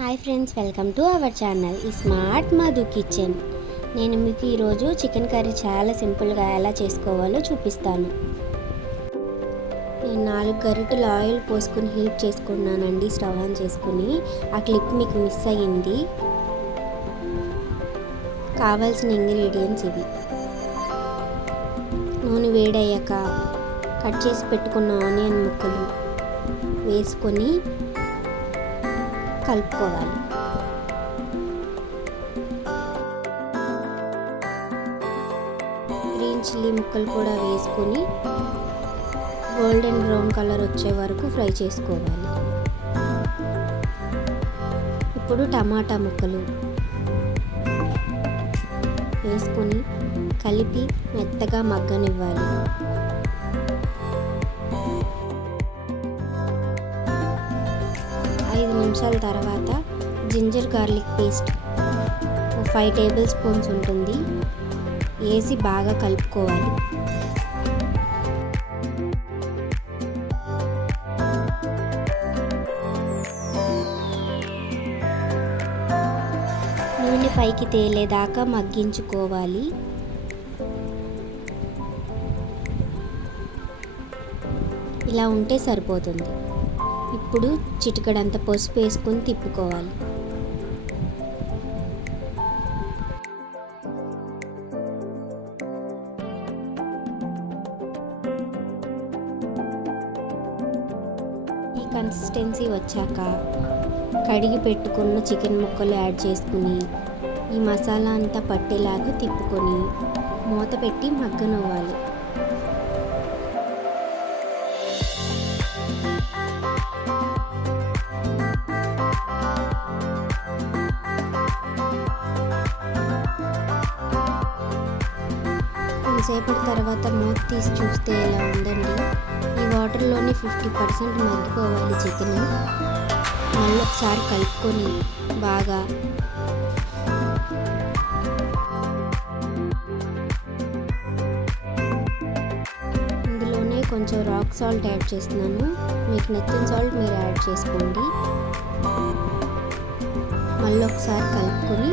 Hi friends, welcome to our channel smart Madhu kitchen. నేను మీకు ఈరోజు చికెన్ కర్రీ చాలా సింపుల్గా ఎలా చేసుకోవాలో చూపిస్తాను. నేను 4 గరిటెలు ఆయిల్ పోసుకొని హీట్ చేసుకున్నానండి. స్టవ్ ఆన్ చేసుకుని ఆ క్లిప్ మీకు మిస్ అయ్యింది. కావాల్సిన ఇంగ్రీడియంట్స్ ఇవి: నూనె వేడయ్యాక కట్ చేసి పెట్టుకున్న ఆనియన్ ముక్కలు వేసుకొని కలుపుకోవాలి. గ్రీన్ చిల్లీ ముక్కలు కూడా వేసుకొని గోల్డెన్ బ్రౌన్ కలర్ వచ్చే వరకు ఫ్రై చేసుకోవాలి. ఇప్పుడు టమాటా ముక్కలు వేసుకొని కలిపి మెత్తగా మగ్గనివ్వాలి. నిమిషాల తర్వాత ginger garlic paste 5 tablespoons ఉంటుంది, వేసి బాగా కలుపుకోవాలి. నూనె పైకి తేలేదాకా మగ్గించుకోవాలి. ఇలా ఉంటే సరిపోతుంది. ఇప్పుడు చిటికెడంత పసుపు వేసుకొని తిప్పుకోవాలి. ఈ కన్సిస్టెన్సీ వచ్చాక కడిగి పెట్టుకున్న చికెన్ ముక్కలు యాడ్ చేసుకుని ఈ మసాలా అంతా పట్టేలాగా తిప్పుకొని మూత పెట్టి మగ్గనివ్వాలి. సేపటి తర్వాత మూత తీసి చూస్తే ఇలా ఉందండి. ఈ వాటర్లోనే 50% మగ్గిపోవాలి చికెన్. మళ్ళీ ఒకసారి కలుపుకొని బాగా ఇందులోనే కొంచెం రాక్ సాల్ట్ యాడ్ చేస్తున్నాను. మీకు నచ్చిన సాల్ట్ మీరు యాడ్ చేసుకోండి. మళ్ళీ ఒకసారి కలుపుకొని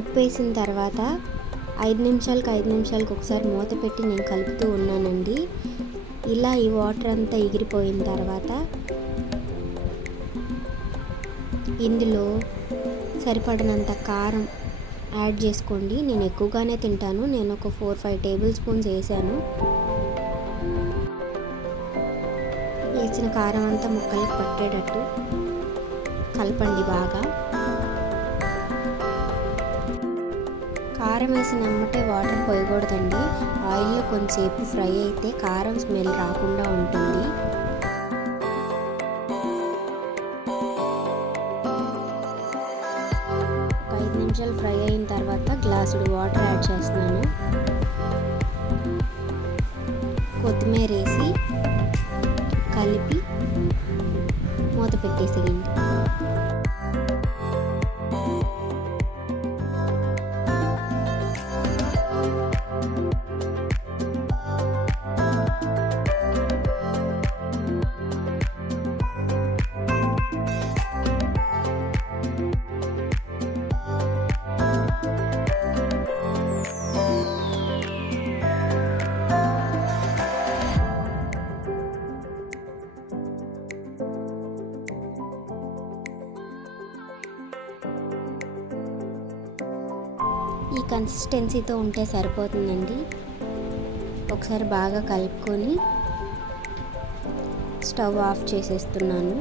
ఉప్పు వేసిన తర్వాత 5 నిమిషాలకు ఒకసారి మూత పెట్టి నేను కలుపుతూ ఉన్నానండి. ఇలా ఈ వాటర్ అంతా ఎగిరిపోయిన తర్వాత ఇందులో సరిపడినంత కారం యాడ్ చేసుకోండి. నేను ఎక్కువగానే తింటాను, నేను ఒక 4-5 టేబుల్ స్పూన్స్ వేసాను. వేసిన కారం అంతా ముక్కలకు పట్టేటట్టు కలపండి బాగా. కారం వేసిన వెంబటే వాటర్ పోయకూడదండి. ఆయిల్లో కొంచెంసేపు ఫ్రై అయితే కారం స్మెల్ రాకుండా ఉంటుంది. 5 నిమిషాలు ఫ్రై అయిన తర్వాత గ్లాసుడు వాటర్ యాడ్ చేస్తున్నాను. కొత్తిమీర వేసి కలిపి మూత పెట్టేసేయండి. ఈ కన్సిస్టెన్సీతో ఉంటే సరిపోతుందండి. ఒకసారి బాగా కలుపుకొని స్టవ్ ఆఫ్ చేసేస్తున్నాను.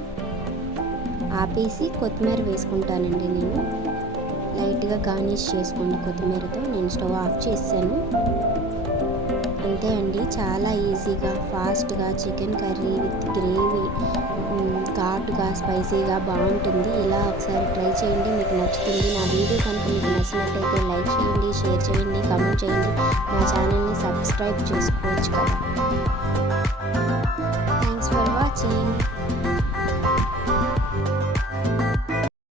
ఆపేసి కొత్తిమీర వేసుకుంటానండి. నేను లైట్గా గార్నిష్ చేసుకోండి కొత్తిమీరతో. నేను స్టవ్ ఆఫ్ చేశాను. అంతే అండి, చాలా ఈజీగా ఫాస్ట్గా చికెన్ కర్రీ విత్ గ్రేవీ ఘాటుగా స్పైసీగా బాగుంటుంది. ఇలా ఒకసారి ట్రై చేయండి, మీకు నచ్చుతుంది. నా వీడియో కనుక మీకు నచ్చినట్టయితే లైక్ చేయండి, షేర్ చేయండి, కామెంట్ చేయండి. నా ఛానల్ని సబ్స్క్రైబ్ చేసుకోవచ్చు కదా. Thanks for watching.